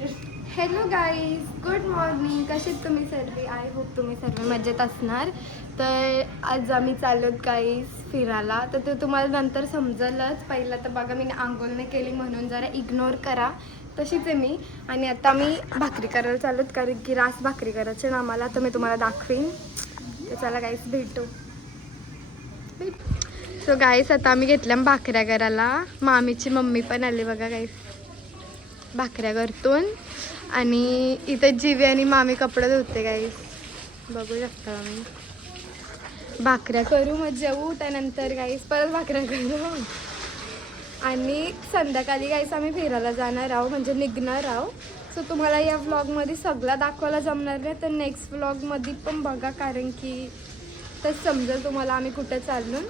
Hello guys, good morning. कसे तुम्ही सर्व? आय होप तुम्ही सर्व मजेत असणार. तर आज आम्ही चाललोत गाईज फिरायला. तर ते तुम्हाला नंतर समजलंच. पहिलं तर बघा मी आंघोळ नाही केली म्हणून जरा इग्नोर करा. तशीच आहे मी. आणि आता मी भाकरी करायला चाललोत कारण की रास भाकरी करायचे ना आम्हाला. तर मी तुम्हाला दाखवीन. तर चला गाईज भेटू. सो गाईस आता आम्ही घेतल्या भाकऱ्या करायला. मामीची मम्मी पण आली बघा गाईस भाकऱ्या करतून. आणि इथं जीवी आणि मामी कपडे धुते गाईस, बघू शकता आम्ही. भाकऱ्या करू मग जेवू, त्यानंतर गाईस परत भाकऱ्या करू. आणि संध्याकाळी गाईस आम्ही फिरायला जाणार आहोत, म्हणजे निघणार आहोत. सो तुम्हाला या व्लॉगमध्ये सगळं दाखवायला जमणार नाही, तर नेक्स्ट व्लॉगमध्ये पण बघा कारण की तर समजेल तुम्हाला आम्ही कुठे चाललो.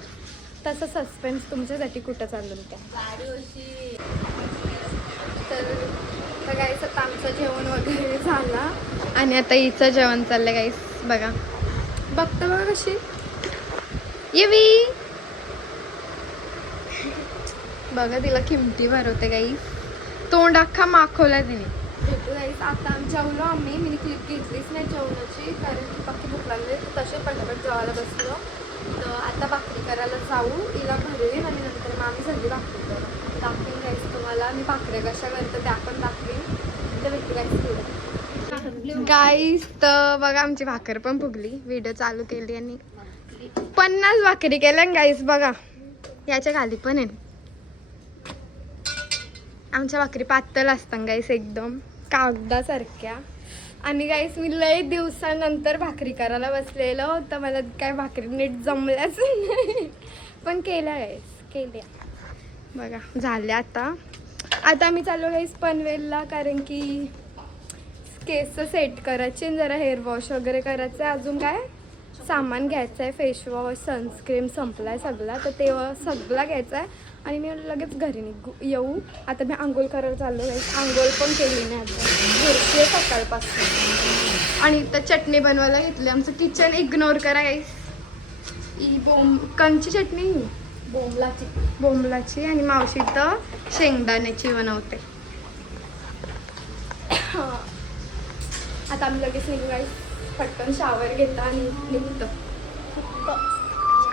तसं सस्पेन्स तुमच्यासाठी कुठं चाललो त्या. तर गाईस आता आमचं जेवण वगैरे झाला आणि आता हिचं जेवण चाललं गाईस. बघा बघता बघा कशी येवी बघा, तिला किमती भरवते गाईस. तोंड अख्खा माखवला तिने. भेटू गाईस आता जेवलो आम्ही. मी क्लिप घेतलीच नाही जेवणाची कारण की बाकी भूक लागली. तसे पटापट जेवायला बसलो. तर आता भाकरी करायला जाऊ, हिला भरवीन आणि नंतर मग आम्ही सगळी भाकरी करू. दाखवीन गाईस तुम्हाला मी भाकऱ्या कशा करतो त्या पण दाखवीन. तर भेटू गाईस गाईस. तर बघा आमची भाकर पण फुगली. व्हिडिओ चालू केली आणि 50 भाकरी केल्या गाईस. बघा याच्या खाली पण आहे. आमच्या भाकरी पातळ असतात गाईस, एकदम कागदासारख्या. आणि गाईस मी लय दिवसानंतर भाकरी करायला बसलेलं होतं. मला काय भाकरी नीट जमल्याच नाही, पण केल्या गाईस, केल्या. बघा झाल्या. आता आम्ही चाललो गाईस पनवेलला कारण की केस सेट करायचे, जरा हेअर वॉश वगैरे करायचं आहे. अजून काय सामान घ्यायचं आहे, फेसवॉश, सनस्क्रीम संपलाय सगळा. तर ते सगळा घ्यायचा आहे आणि मी लगेच घरी येऊ. आता मी आंघोळ करायला चाललो गाईस. आंघोळ पण केली नाही आता, घरची आहे सकाळपासून. आणि इथं चटणी बनवायला घेतली. आमचं किचन इग्नोर करा गाईस. ही कंची चटणी, बोंबलाची आणि मावशी तर शेंगदाण्याची बनवते. आता आम्ही लगेच निघू गाईस. पटकन शावर घेता आणि निघतो.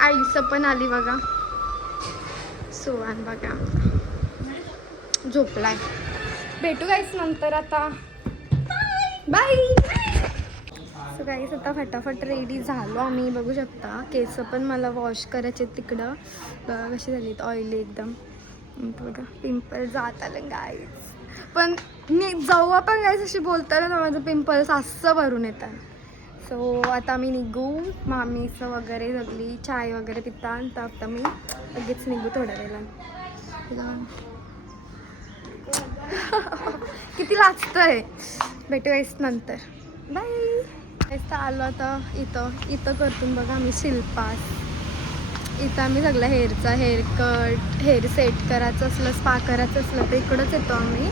आईचं पण आली बघा. सोहान बघा झोपलाय. भेटू गाईस नंतर. आता बाय. सो गाईस आता फटाफट रेडी झालो आम्ही. बघू शकता केस पण मला वॉश करायचे तिकडं. बघा कशी झाली ऑइली एकदम. बघा पिंपल जात आलं गाईस. पण मी जेव्हा पण गाईस अशी बोलताना ना माझं पिंपल्स असं भरून येतात. सो आता मी निघू. मामीचं वगैरे सगळी चाय वगैरे पिता. तर आता मी लगेच निघू थोड्या वेळेला. किती लाजतंय. भेटू गाईस नंतर. बाय. तर आलो आता इथं करतून बघा आम्ही शिल्पास. इथं आम्ही सगळं हेअर कट, हेअर सेट करायचं असलं, स्पा करायचं असलं तर इकडंच येतो आम्ही.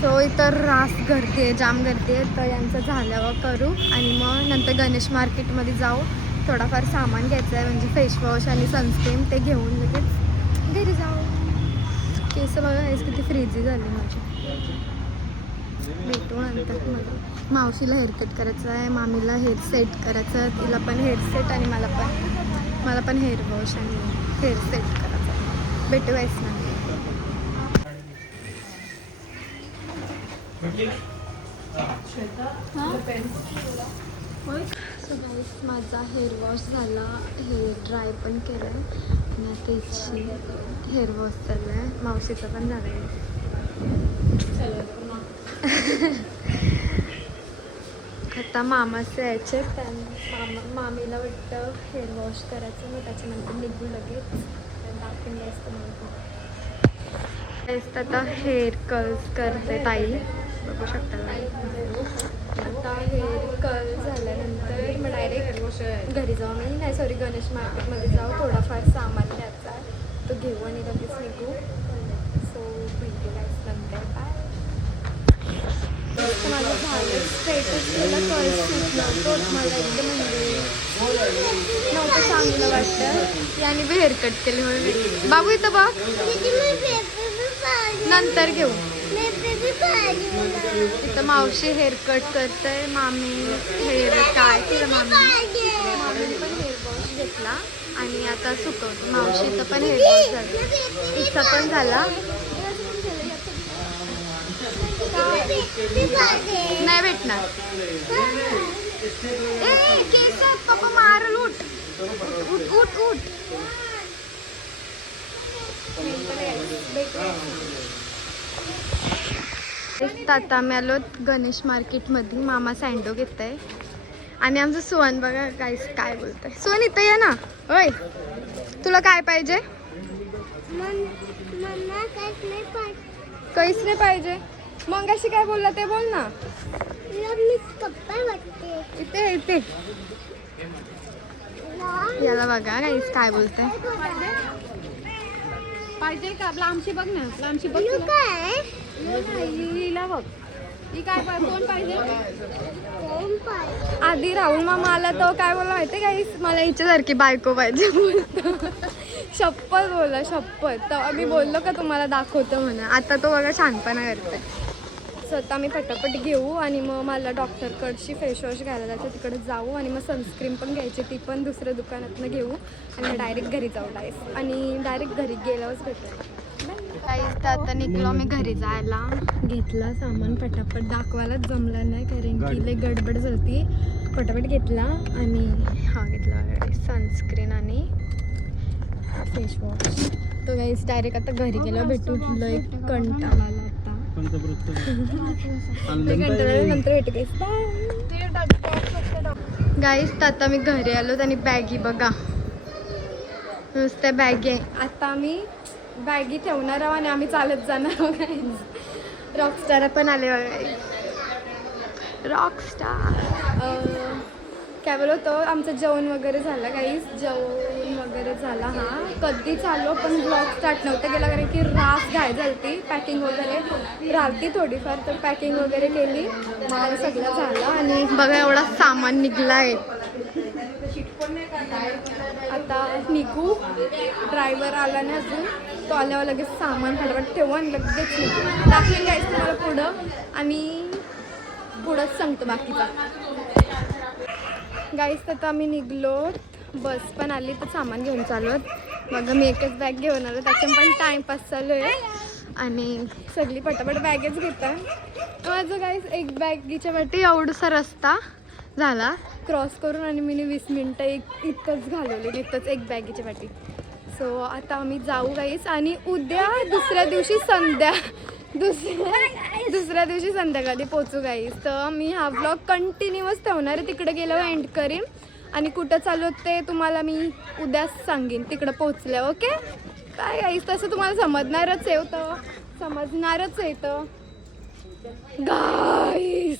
सो इतर रास गर्दी आहे, जाम गर्दी आहे. तर यांचं झाल्यावर करू आणि मग नंतर गणेश मार्केटमध्ये जाऊ. थोडाफार सामान घ्यायचं आहे, म्हणजे फेसवॉश आणि सनस्क्रीम. ते घेऊन लगेच घरी जाऊ. केस बघा हेच किती फ्रीजी झाली माझी. भेटू नंतर. मला मावशीला हेअरकट करायचं आहे, मामीला हेअर सेट करायचं आहे, तिला पण हेअर सेट आणि मला पण हेअर वॉश आणि हेअर सेट करायचं आहे. भेटू आहेस ना. माझा हेअर वॉश झाला, हेअर ड्राय पण केलं आणि आता इथची हेअर वॉश चालला आहे. मावशीचा पण झाला आहे. आता मामाचं यायचे, मामीला वाटतं हेअर वॉश करायचं. मग त्याच्यानंतर निघू लगेच. दाखवून जायचं आता हेअर कर्ल्स करते ताई. बघू शकता. आता हेअर कर्ल झाल्यानंतर मग डायरेक्ट घरी जाऊ. गणेश मार्केटमध्ये जाऊ. थोडाफार सामान घ्यायचा तो घेऊ आणि लगेच निघू. सो भेटू गाईस नंतर. बाय. माझं झालं स्ट्रेटच केलं, कर्ल्स सूट नव्हतं मला एकदम, म्हणजे नव्हतं चांगलं वाटतं. याने बी हेअरकट केले म्हणून. बाबू इथं बघ, नंतर घेऊ. इथं मावशी हेअरकट करते. मामी हेअर काय केलं मामी पण हेअर वॉश घेतला आणि आता सुकवतो. मावशीचं पण हेअर वॉश झालं, इथं पण झाला. नाही भेटणार. ए केस पप्पा मारल. उठ उठ उठ उठ. आता आम्ही आलो गणेश मार्केटमध्ये. मामा सँडो घेत आहे आणि आमचं सुवन बघा काहीच काय बोलतंय. सुवन इथं ये ना. होय तुला काय पाहिजे? काहीच नाही पाहिजे. मग अशी काय बोलला ते बोल ना. इथे इथे याला बघा काहीच काय बोलतंय. पाहिजे का? लांबशी बघ ना. लांबशी बघ. हिला बघ. ही काय कोण पाहिजे? आधी राहुल मामा आला तो काय बोलला माहिती काहीच मला हिच्यासारखी बायको पाहिजे बोलतो. शपथ बोला शपथ. तर आम्ही बोललो का तुम्हाला दाखवतो म्हणून. आता तो बघा छानपणा करतोय. स्वतः मी पटापट घेऊ आणि मग मला डॉक्टरकडची फेसवॉश घ्यायला जायचं. तिकडे जाऊ आणि मग सनस्क्रीन पण घ्यायची. ती पण दुसऱ्या दुकानातनं घेऊ आणि डायरेक्ट घरी जाऊ आणि डायरेक्ट घरी गेल्यावरच भेटू. काहीच तर आता निघलो मी घरी जायला. घेतला सामान पटापट. दाखवायलाच जमलं नाही कारण की लई गडबड झाली. पटापट घेतला आणि हा घेतला सनस्क्रीन आणि फेसवॉश. तो काहीच डायरेक्ट आता घरी गेला भेटू. लई कंटाळा आला आता. नंतर भेटू गाईस. तर आता मी घरी आलो आणि बॅगी बघा नुसत्या बॅगी आहे. आता आम्ही बॅगी ठेवणार आहोत आणि आम्ही चालत जाणार आहोत. रॉकस्टार पण आले बघा. रॉकस्टार काय बोलतो. आमचं जेवण वगैरे झालं काहीच. जेवण वगैरे झाला. हा कधी चालू पण ब्लॉग स्टार्ट नव्हतं केला कारण की रास घाय झाली. पॅकिंग वगैरे राहती थोडीफार तर पॅकिंग वगैरे केली आणि सगळं झालं. आणि बघा एवढा सामान निघला आहे. आता निघू. ड्रायव्हर आला नाही अजून. तो आल्यावर लगेच सामान फटाफट ठेवू आणि लगेच निघू. दाखवेन जायचं तुम्हाला पुढं आणि पुढंच सांगतो बाकीचा. गाईस तर आम्ही निघलो. बस पण आली तर सामान घेऊन चालू आहेत. बघा मी एकच बॅग घेऊन आलो. त्याच्यात पण टाईमपास चालू आहे आणि सगळी पटापट बॅगच घेतात. माझं गाईस एक बॅगीच्या वाटी एवढासा रस्ता झाला क्रॉस करून आणि मी 20 मिनटं इथंच घालवले. इथंच एक बॅगीच्या वाटी. सो आता आम्ही जाऊ गाईस आणि उद्या दुसऱ्या दिवशी संध्याकाळी पोचू गाईस. तर मी हा ब्लॉग कंटिन्यूअस ठेवणार आहे. तिकडे गेल्यावर एंड करीन आणि कुठं चालू ते तुम्हाला मी उद्याच सांगेन तिकडं पोचल्या. ओके काय गाईस तसं तुम्हाला समजणारच आहे. तर गाईस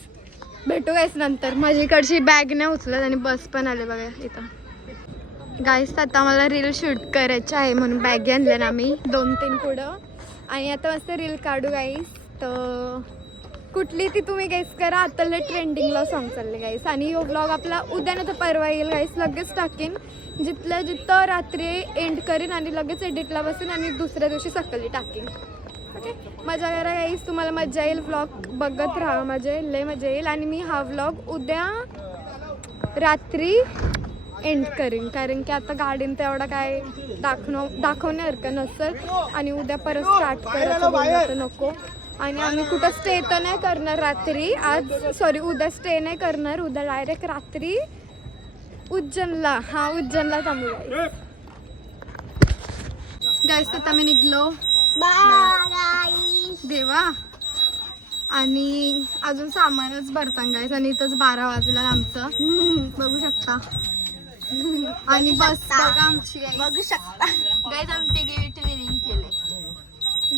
भेटू गाईस नंतर. माझ्याकडची बॅग नाही उचलत आणि बस पण आले बघा इथं. गाईस आता मला रील शूट करायची आहे म्हणून बॅग आणल्या ना मी 2-3 पुढं आणि आता मस्त रील काढू गाईस. तर कुठली ती तुम्ही गेस करा. आता लय ट्रेंडिंगला सॉन्ग चालले गाईस आणि यो ब्लॉग आपला उद्या ना तर परवा येईल गाईस. लगेच टाकेन जिथं रात्री एंड करीन आणि लगेच एडिटला बसेन आणि दुसऱ्या दिवशी सकाळी टाकेन. ओके मजा करा गाईस. तुम्हाला मजा येईल. ब्लॉग बघत राहा. लय मजा येईल आणि मी हा ब्लॉग उद्या रात्री एंड करीन कारण की आता गाडीन तर एवढा काय दाखवण्यासारखं नसेल आणि उद्या परत स्टार्ट करायचं बोललं तर नको. आणि आम्ही कुठं स्टे तर नाही करणार रात्री. उद्या स्टे नाही करणार. उद्या डायरेक्ट रात्री उज्जैनला थांबू गाईस. आता आम्ही निघलो देवा आणि अजून सामानच भरतान गाईस आणि इथंच 12 वाजला आमचं बघू शकता. आणि बस बघा आमची बघू शकता गाईस. आम्ही तिकीट केले.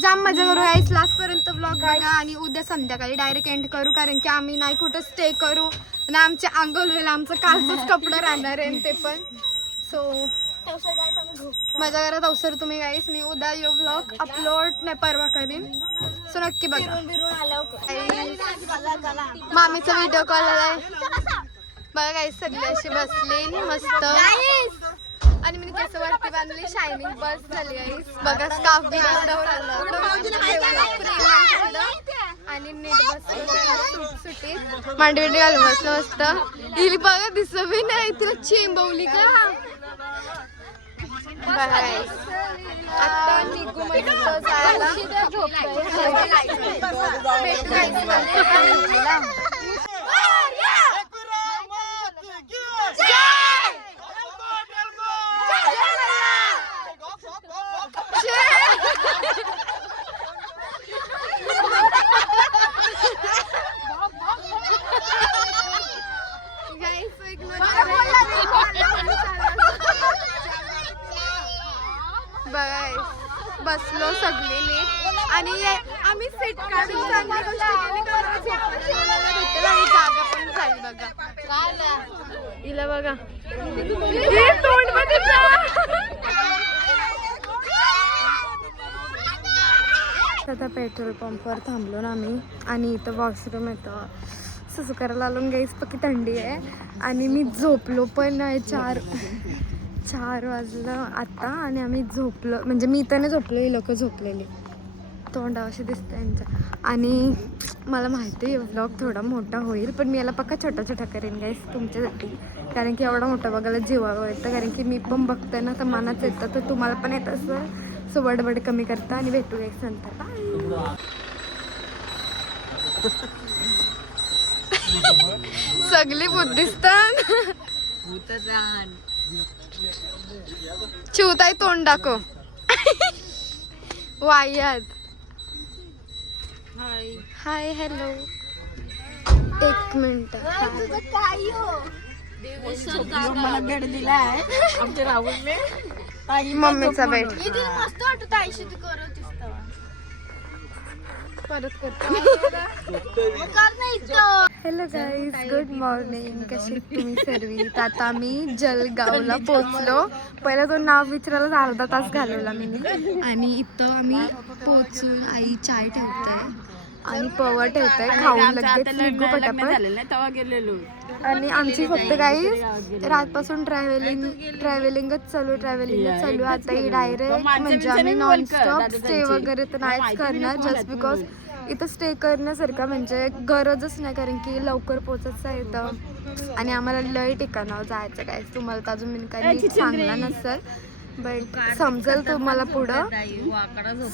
जाम मजा करू गाईस. लास्टपर्यंत ब्लॉग बघा आणि उद्या संध्याकाळी डायरेक्ट एंड करू कारण की आम्ही नाही कुठं स्टे करू आणि आमच्या अंघोळ होईल. आमचं कालचंच कपडं राहणार आहे ते पण. सो मजा करा अवसर तुम्ही गाईस. मी उद्या यो ब्लॉग अपलोड नाही परवा करीन. सो नक्की बघा. मामीचा व्हिडिओ कॉल आलाय बघा गाईस. सगळी अशी बसली मस्त आणि मी केस वरती बांधली. शायनिंग बस झाली गाईस. बघा स्कार्फ बी आणि आणि नीट बसलो सुटसुटीत मांडीविंडी घालून बसलो मस्त. हिली बघा दिसवी नाही, तिला चेंबवली का. आता निघू मस्त जायला. बसलो सगळे नीट आणि आम्ही सेट काढून चांगली गोष्ट केली का जागा पण झाली बघा. हिला बघा तोंड मध्ये आता पेट्रोल पंपवर थांबलो ना आम्ही आणि इथं वॉशरूम येतं. सुसू करायला आलो गाईस, पक्की थंडी आहे आणि मी झोपलो पण नाही. 4 वाजलं आता आणि आम्ही झोपलो, म्हणजे मी तर नाही झोपलो, ही लोक झोपलेली. तोंडा अशी दिसतं यांचं. आणि मला माहिती आहे व्लॉग थोडा मोठा होईल, पण मी याला पक्का छोटा छोटा करेन गाईस तुमच्यासाठी, कारण की एवढा मोठा बघायला जीवावर येतं. कारण की मी पण बघते ना तर मनाच येतं, तर तुम्हाला पण येत असं. सो बडबड कमी करता आणि भेटू गाईस नंतर. सगळी बुद्धिस्तान चिवताई तोंड दाखव. वायात हाय हॅलो 1 मिनिट. मला बेड दिलाय आमच्या राहुलने. मम्मीचा बेड मस्त वाटत आयशी तू करत परत करतो. Hello guys, good morning. कसे तुम्ही सर्व? तर आता आम्ही जलगावला पोचलो. पहिला तो नाव विचारायला अर्धा तास घालवला मी. आणि इथं आम्ही पोचून आई चाय ठेवते आणि पवा ठेवते, खाऊन लगेच निघू पटापट. आणि आमची फक्त गाईज रातपासून ट्रॅव्हलिंगच चालू. आता ही डायरेक्ट म्हणजे आम्ही नॉनस्टॉप स्टे वगैरे तर नाहीच करणार, जस्ट बिकॉज इथं स्टे करण्यासारखं म्हणजे गरजच नाही, कारण की लवकर पोचायचं येतं आणि आम्हाला लय ठिकाणावर जायचं. काय तुम्हाला तर अजून मी काही सांगला नसेल, बट समजेल तुम्हाला पुढं.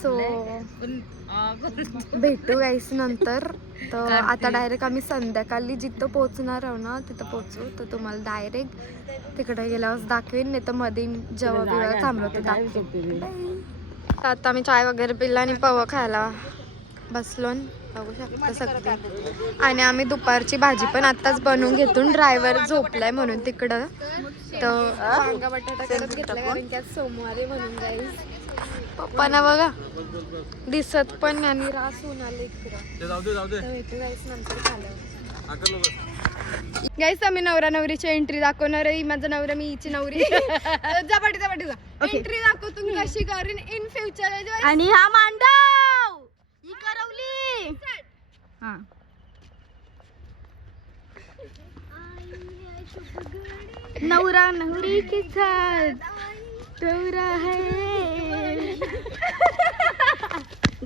सो भेटू गाईस नंतर. तर आता डायरेक्ट आम्ही संध्याकाळी जिथं पोचणार आहोत ना तिथं पोचू, तर तुम्हाला डायरेक्ट तिकडे गेल्यावर दाखवेन, नाही तर मध्ये जेव्हा बिवा थांबलो तर दाखवेन. आता आम्ही चाय वगैरे पिला आणि पवा खायला बसलो, बघू शकता सगळे. आणि आम्ही दुपारची भाजी पण आत्ताच बनवून घेतून, ड्रायव्हर झोपलाय म्हणून तिकडं. तर वांगा बटाटा करत घेतला, कारण की आज सोमवारी म्हणून जाईल. पप्पांना बघा दिसत पण आणि रास होऊन आले इकडं. भेटू गाईस नंतर खाल्लं. गाईस आम्ही नवरा नवरीची एंट्री दाखवणार आहे. माझा नवरा मी हिची नवरी. झपाटी जा एंट्री दाखवतो मी कशी करीन इन फ्युचर. आणि हा मांडव ही करवली. हा नवरा नवरी के साथ तोरा है.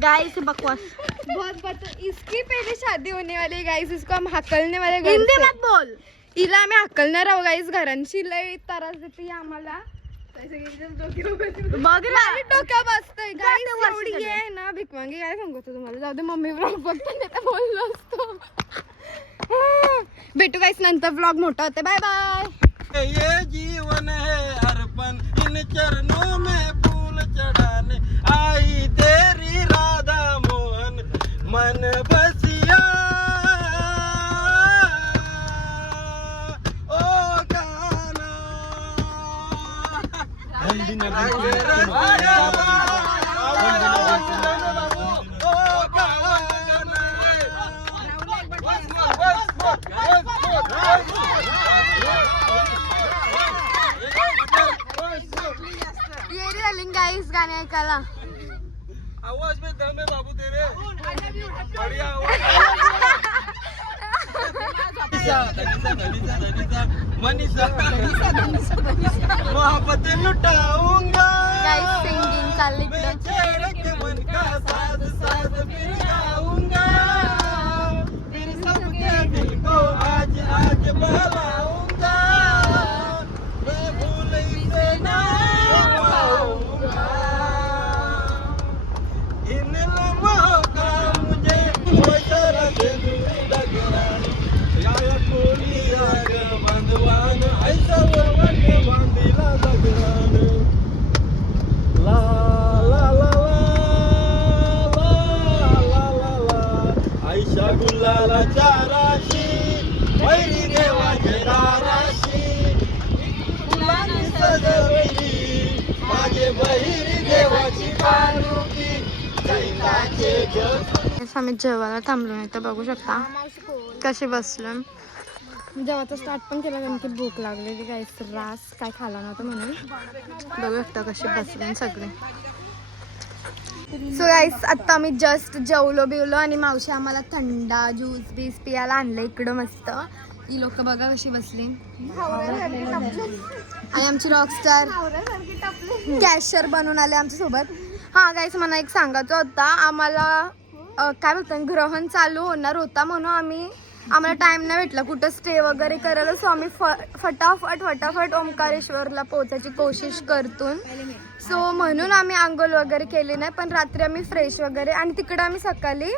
गाइस बकवास बहुत इसकी पहले शादी होने वाली गाइस, इसको हम हकलने वाले. हिंदी मत बोल. हिला आम्ही हकलणार आहोत गाइस. घरांची लय त्रास देते आम्हाला. बघ ना डोक्या बसतोय गाइस. एवढी आहे ना भिकवांगी. काय सांगतो तुम्हाला, जाऊ दे मम्मी ब्लॉग बघतो नाही तर बोललो असतो. भेटू गाइस नंतर, ब्लॉग मोठा होते. Bye bye. ये जीवन है अर्पण, इन चरणों में फूल चढ़ाने आई तेरी राधा मोहन मन बसिया. ओ गाना गाइस गाणे ऐकायला. आवाज में दम है बाबू तेरे, बढ़िया आवाज. मनीषा मोहब्बत लुटाऊंगा. गाइस सिंगिंग चालली इकडं. मन का साज साज फिर गाऊंगा. आयशा गुलालाच्या राशी वैरी देवाचे दाराशी फुलांनी सजवली माझे बहिरी देवाची पालुकी चैताचे जग. आम्ही जेवायला थांबलो नाही तर बघू शकता कशी बसलो. जेवायचा स्टार्ट पण केला कारण की भूक लागलेली गाईस रास काय खाला नव्हतं म्हणून. बघू शकता कशी बसले सगळे. सो गाईस आत्ता आम्ही जस्ट जेवलो बिवलो आणि मावशी आम्हाला थंडा ज्यूस बीस पियाला आणलं इकडं मस्त. ही लोक बघा कशी बसली आणि आमची रॉकस्टार कॅशर बनून आले आमच्या सोबत. हा गाईस मला एक सांगायचं होता आम्हाला काय बोलतात ग्रहण चालू होणार होता म्हणून आम्हाला टाइम नाही भेटला कुठं स्टे वगैरे करायला. सो आम्ही फटाफट ओंकारेश्वरला पोहोचायची कोशिश करतून. सो म्हणून आम्ही आंघोळ वगैरे केली नाही पण रात्री आम्ही फ्रेश वगैरे आणि तिकडे आम्ही सकाळी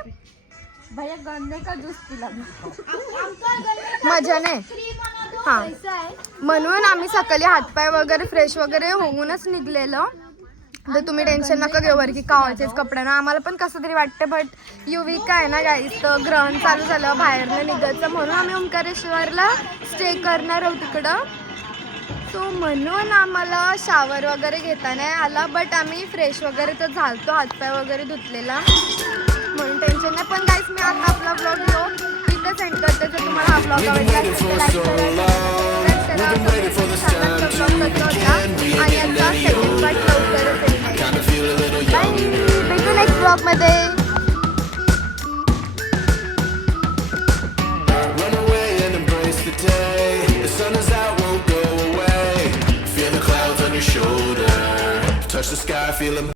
मजा नाही हां म्हणून आम्ही सकाळी हातपाय वगैरे फ्रेश वगैरे होऊनच निघलेलो. तर तुम्ही टेन्शन नका घेऊ बरं की कावाचेच कपडे ना आम्हाला पण कसं तरी वाटतं. बट युवी काय ना गाईस तर ग्रहण चालू झालं बाहेरनं निघायचं म्हणून आम्ही ओंकारेश्वरला स्टे करणार आहोत तिकडं. सो म्हणून आम्हाला शावर वगैरे घेता नाही आला बट आम्ही फ्रेश वगैरे तर झालतो हातपाय वगैरे धुतलेला म्हणून टेन्शन नाही. पण गाईस मी आता आपला ब्लॉग इथं सेंड करते. जर तुम्हाला हा ब्लॉग आवडला असेल तर लाईक करा आणि याचा सेकंड पार्ट लवकरच येईल. बाय भेटू नेक्स्ट ब्लॉग मध्ये. Run away and embrace the day. The sun is out, won't go away. Feel the clouds on your shoulder. Touch the sky, feel them.